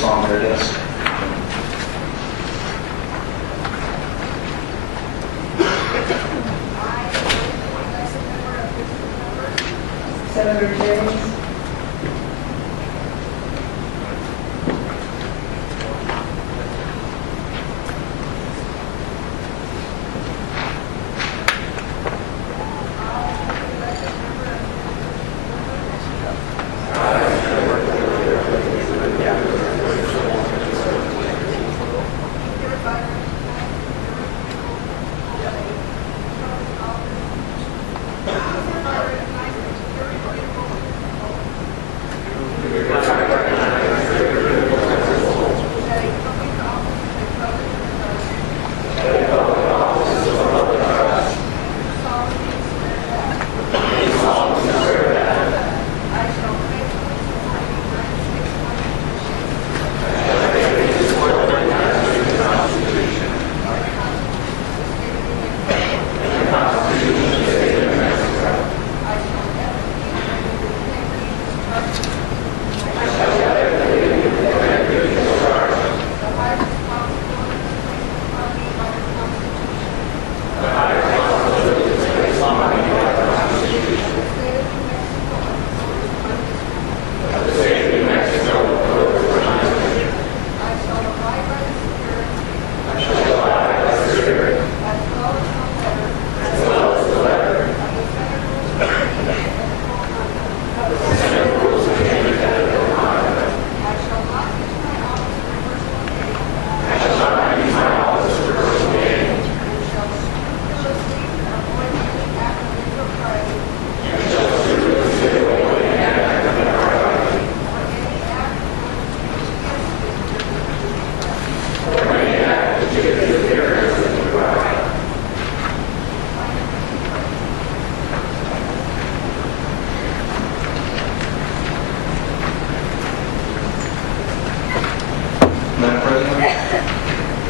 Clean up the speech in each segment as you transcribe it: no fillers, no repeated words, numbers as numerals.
that's on their desk. Senator James.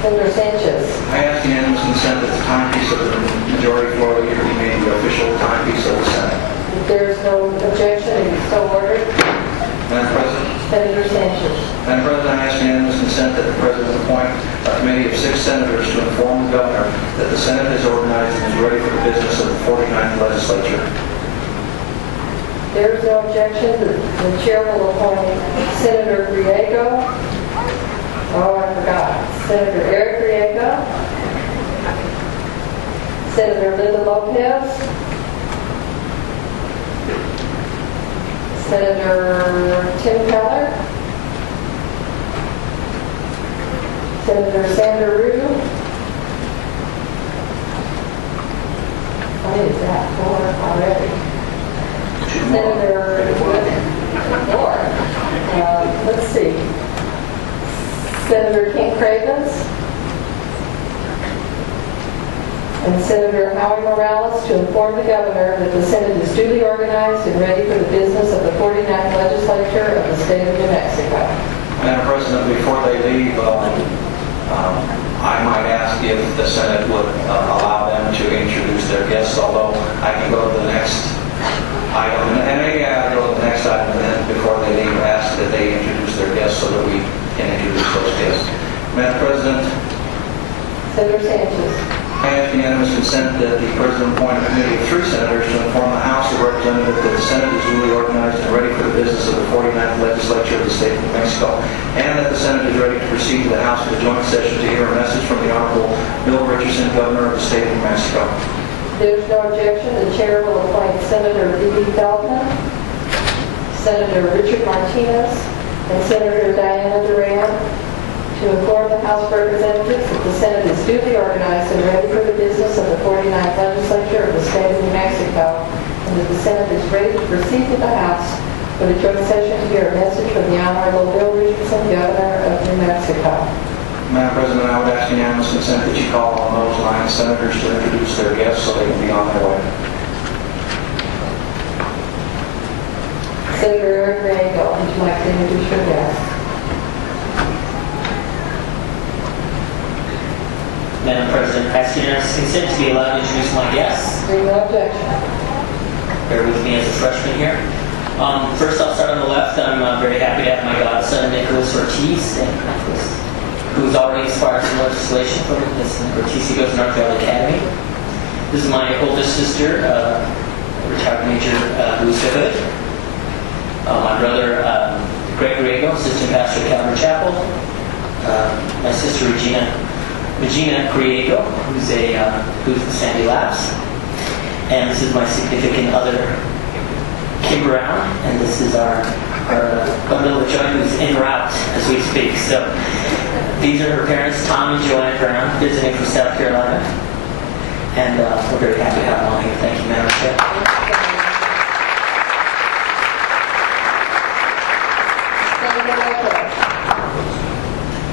Senator Sanchez. I ask unanimous consent that the timepiece of the majority floor leader be made the official timepiece of the Senate. If there is no objection, it is so ordered. Madam President. Senator Sanchez. Madam President, I ask unanimous consent that the President appoint a committee of 6 senators to inform the Governor that the Senate is organized and is ready for the business of the 49th Legislature. There is no objection. The chair will appoint Senator Griego. Oh, I forgot. Senator Eric Griego. Senator Linda Lopez. Senator Tim Keller. Senator Sandra Rue. What is that? 4 already. Senator Moore. Let's see. Senator King Cravens. And Senator Howie Morales to inform the Governor that the Senate is duly organized and ready for the business of the 49th Legislature of the State of New Mexico. Madam President, before they leave, I might ask if the Senate would allow them to introduce their guests, although I can go to the next item. And maybe I ought to go to the next item and then before they leave, ask that they introduce their guests so that we can introduce those guests. Madam President. Senator Sanchez. I ask unanimous consent that the President appoint a committee of 3 senators to inform the House of Representatives that the Senate is duly organized and ready for the business of the 49th Legislature of the State of New Mexico, and that the Senate is ready to proceed to the House for the joint session to hear a message from the Honorable Bill Richardson, Governor of the State of New Mexico. There is no objection. The chair will appoint Senator D.B. Feldman, Senator Richard Martinez, and Senator Diane to inform the House of Representatives that the Senate is duly organized and ready for the business of the 49th Legislature of the State of New Mexico, and that the Senate is ready to proceed to the House for the joint session to hear a message from the Honorable Bill Richardson, Governor of New Mexico. Madam President, I would ask unanimous consent that you call on those 9 senators to introduce their guests so they can be on their way. Senator Eric Griego, would you like to introduce your guest? Madam President, ask unanimous consent to be allowed to introduce my guests. There is no objection. Bear with me as a freshman here. First, I'll start on the left. I'm very happy to have my godson, Nicholas Ortiz, who's already aspired some legislation for this. Ortiz, he goes to North Valley Academy. This is my oldest sister, retired Major Louisa Hood. My brother, Greg Griego, assistant pastor at Calvary Chapel. My sister, Regina Griego, who's in Sandy Labs. And this is my significant other, Kim Brown, and this is our bundle of joy who's en route as we speak. So these are her parents, Tom and Joanne Brown, visiting from South Carolina. And we're very happy to have them all here. Thank you, Madam Chair.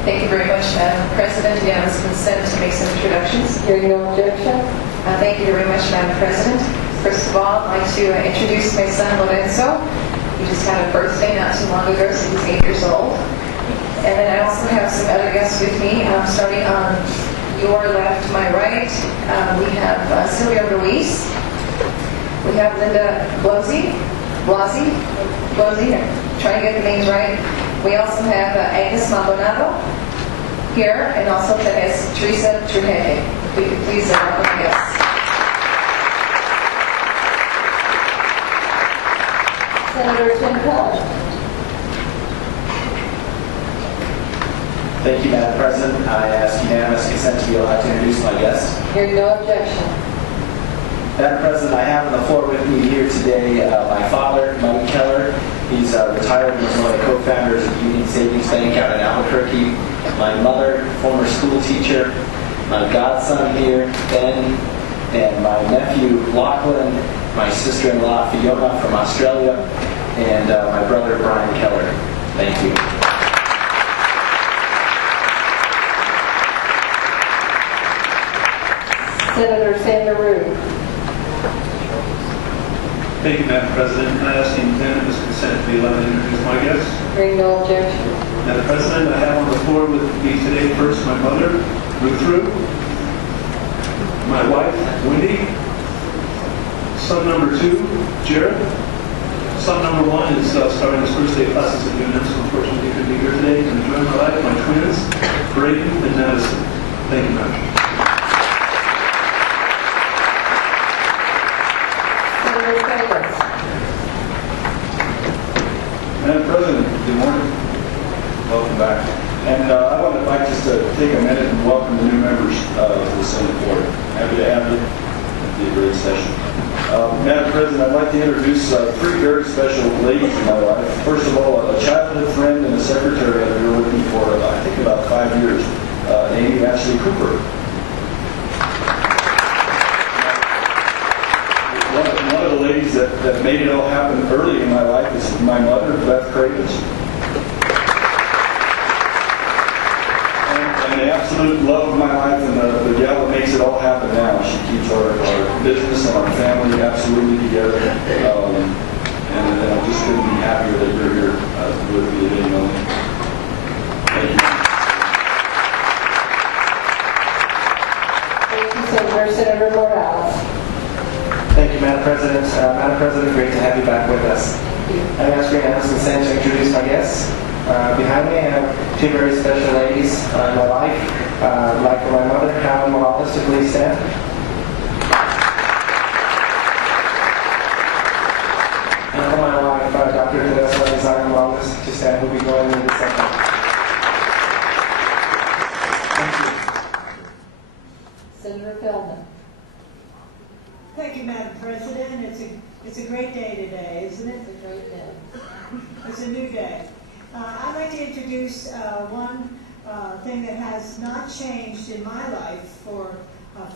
Thank you very much, Madam President. Unanimous consent to make some introductions. Hearing no objection. Thank you very much, Madam President. First of all, I'd like to introduce my son, Lorenzo. He just had a birthday not too long ago, so he's 8 years old. And then I also have some other guests with me. Starting on your left, my right, we have Sylvia Ruiz. We have Linda Blasi, trying to get the names right. We also have Agnes Maldonado here, and also Teresa Trujillo. If we could please welcome the guests. Senator Tim Kelly. Thank you, Madam President. I ask unanimous consent to be allowed to introduce my guest. Hearing no objection. Madam President, I have on the floor with me here today my father, Mike Keller. He's retired and was one of the co-founders of Union Savings Bank out in Albuquerque. My mother, former school teacher. My godson here, Ben, and my nephew, Lachlan. My sister-in-law, Fiona, from Australia, and my brother, Brian Keller. Thank you. Senator Sandra Rue. Thank you, Madam President. I ask unanimous consent to be allowed to introduce my guests. Hearing no objection. Madam President, I have on the floor with me today first my mother, Ruth, my wife, Wendy, son number 2, Jared. Son number 1 is starting his first day classes at UNM, so unfortunately he couldn't be here today. And join my life, my twins, Braden and Madison. Thank you, Madam. Madam President, good morning. Welcome back. And I would like just to take a minute and welcome the new members of the Senate board. Happy to have you. It'll be a great session. Madam President, I'd like to introduce 3 very special ladies in my life. First of all, a childhood friend and a secretary that were with me for, I think, about 5 years, Amy Ashley Cooper. One of the ladies that made it all happen early in my life is my mother, Beth Cravens. And the absolute love of my life and the gal that makes it all happen now. She keeps our business and our family absolutely together. And I just couldn't be happier that you're here with me today, Melanie. Thank you. Thank you, Senator. Senator Morales. Thank you, Madam President. Madam President, great to have you back with us. I'm asking unanimous consent to introduce my guests. Behind me, I have 2 very special ladies in my life. I'd like for my mother, Helen Morales, to please stand. And for my wife, Dr. Teresa Morales, to stand, who will be going in the second. Thank you. Senator Feldman. Thank you, Madam President. It's a great day today, isn't it? It's a great day. It's a new day. I'd like to introduce one thing that has not changed in my life for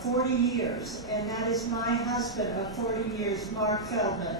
40 years, and that is my husband of 40 years, Mark Feldman.